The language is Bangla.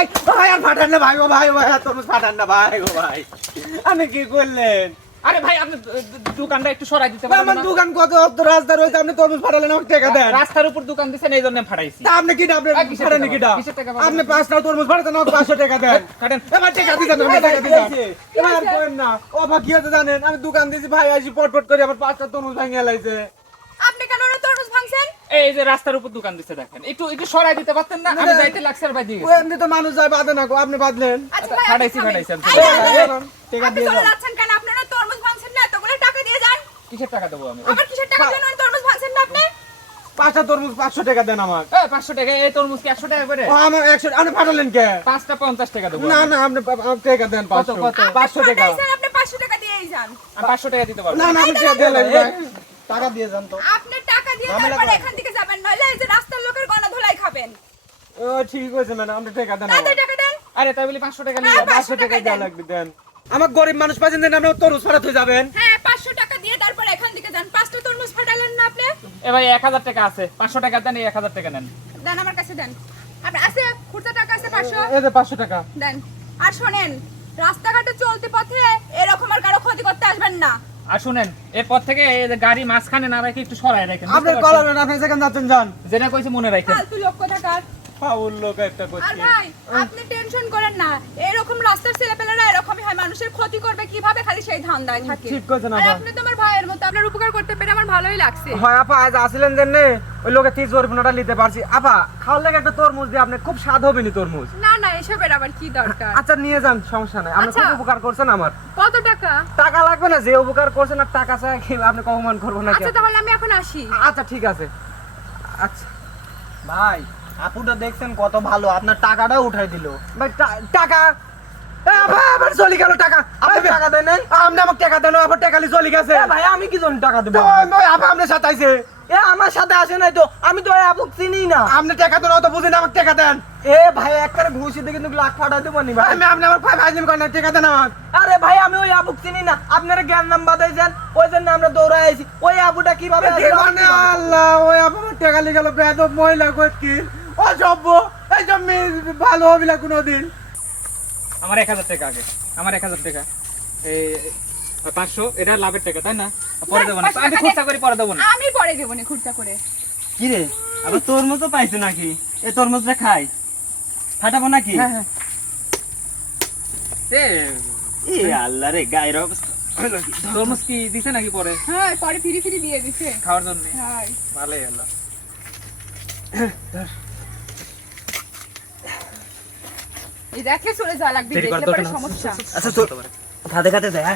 ভাই ভাই আর ফাটান না ভাই ও ভাই ও ভাই আর তরমুজ ফাটান না ভাই ও ভাই। আপনি কি করলেন? আরে ভাই আপনি দো- দো- দোকানটা একটু সরাই দিতে ভাই, আমার দোকান কত অত রাস্তা রয়েছে আপনি তরমুজ ফাটালেন আমাকে টাকা দেন। রাস্তার উপর দোকান দিছেন এই জন্য ফাটাইছি। তা আপনি কি আপনি ফাটানি টাকা তরমুজ আমাকে পাঁচশো টাকা দেন। কাটেন। এবার টাকা এবার না। ও হতে জানেন? আমি দোকান দিয়েছি ভাই আসি পটপট করে আবার পাঁচটা তরমুজ ভেঙে লাইছে। আপনি কেন ওরা তরমুজ ভাঙছেন? এই যে রাস্তার উপর দোকান দিছে দেখেন। একটু একটু সরাই দিতে পারতেন না? আমি যাইতে লাগছে বাজি ও এমনি তো মানুষ যায় বাদে না আপনি বাদলেন। আচ্ছা ফাটাইছি, ফাটাইছি, আমি থামেন। চলে এই, টাকা দিয়ে যান, টাকা আপনি দিয়ে চলে যান। যাচ্ছেন কেন? আপনারা তরমুজ ভাঙছেন না এতগুলো টাকা দিয়ে যান। কিসের টাকা দেবো আমি? আবার কিসের টাকা দেন তরমুজ ভাঙছেন না আপনি? পাঁচটা তরমুজ পাঁচশো টাকা দেন আমার পাঁচশো টাকা এই তরমুজ কি একশো টাকা করে? আমার একশো আপনি ফাটালেন কে? পাঁচটা পঞ্চাশ টাকা দেবো না না আপনি টাকা দেন পাঁচশো। টাকা আপনি পাঁচশো টাকা। দিয়েই যান। পাঁচশো টাকা দিতে পারব। না না আপনি টাকা দিয়ে টাকা দিয়ে যান তো। আপনি দিয়ে তারপরে এখান থেকে যাবেন নইলে এই যে রাস্তার লোকের গণা ধুলাই খাবেন। ও ঠিক হয়েছে ম্যাডাম আপনি টাকা দেন তাড়াতাড়ি আমার। টাকা দেন। আরে তাই বলি পাঁচশো টাকা নিয়ে যাব। পাঁচশো টাকা টাকা দেওয়া লাগবে দেন। আমার গরিব মানুষ পাচ্ছেন দেন আপনি তরমুজ ফাটাতে হয়ে যাবেন। হ্যাঁ পাঁচশো টাকা দিয়ে তারপরে এখান থেকে যান। পাঁচটা তরমুজ ফাটালেন না আপনি? এ ভাই টাকা আছে। পাঁচশো টাকা দেন এই টাকা নেন। দেন আমার কাছে দেন। আছে খুচরা টাকা আছে এই যে টাকা। দেন। আর শোনেন রাস্তাঘাটে চলতে পথে এরকম আর কারও ক্ষতি করতে আসবেন না। আর শুনেন এরপর থেকে এই যে গাড়ি মাঝখানে না রেখে একটু সরাই রাখেন আপনি? কলার আপনি যেখানে যাচ্ছেন যান। যেটা কইছি মনে রাখেন। ফালতু লোক ফাউল লোক একটা আর করছে ভাই আপনি টেনশন করেন না। এরকম রাস্তার ছেলেপেলেরা এরকমই হয় মানুষের ক্ষতি করবে কীভাবে খালি সেই ধান্দায় থাকে? ঠিক কইছেন না আপনি তো আমার ভাইয়ের আপনার উপকার করতে পেরে আমার ভালোই লাগছে। হয় আপা আজ আসলেন দেন ওই লোকে তিরিশ জরিমানাটা নিতে পারছি। আপা খাওয়ার লাগে একটা তরমুজ দিয়ে আপনি খুব স্বাদ হবে নি তরমুজ? না না এসবের আবার কি দরকার? আচ্ছা নিয়ে যান সমস্যা নাই। আপনি খুব আচ্ছা। উপকার করছেন আমার। কত টাকা? টাকা লাগবে না যে উপকার করছেন আর টাকা চাই কি আপনি কমান করব না আচ্ছা তাহলে আমি এখন আসি। আচ্ছা ঠিক আছে। আচ্ছা। ভাই আপুটা দেখছেন কত ভালো আপনার টাকাটাও উঠাই দিল। ভাই টাকা এ, আবার আবার গেল টাকা। আপনি আপনি টাকা দেন নাই? আপনি আমাকে টাকা দেন আবার টাকা লিয়ে চলে গেছে। ভাই আমি কি জন্য টাকা দেবো? আপা আপনার সাথে আইছে। এ আমার সাথে আসে নাই তো। আমি তো আপুক চিনি না। আপনি টাকা দেন অত বুঝেন আমাকে টাকা দেন। এ ভাই একবারে ঘুষি দিয়ে কিন্তু লাখ ফাটা দেবো নি ভাই। আমি আপনি আমার ভাই ভাই করেন টাকা দেন আমার আরে ভাই আমি ওই আপুক চিনি না। আপনারা জ্ঞান নাম বাদাইছেন ওই জন্য আমরা দৌড়াই আইছি। ওই আবুটা কীভাবে? আল্লাহ ওই আপনার টাকা লিয়ে গেল বেদব মহিলা কি? অসভ্য এই ভালো হবে না কোনোদিন? আমার এক হাজার টাকা আগে আমার এক হাজার টাকা। এই পাঁচশো এটা লাভের টাকা তাই না? পরে দেবো না। আমি টাকা করে পরে দেবো না। আমি পরে দেবো নি খুচরা করে। কি রে? আবার তরমুজও পাইছে নাকি? এ তরমুজটা খাই। ফাটাবো নাকি? হ্যাঁ হ্যাঁ। এ, আল্লাহ রে গায়ের অবস্থা। তরমুজ কি দিছে নাকি পরে? হ্যাঁ পরে ফিরি ফিরি দিয়ে দিছে। খাওয়ার জন্য? হ্যাঁ। ভালোই হলো। এই দেখলে চলে যা লাগবে দেখলে পরে সমস্যা। আচ্ছা তো খাতে খাতে যায়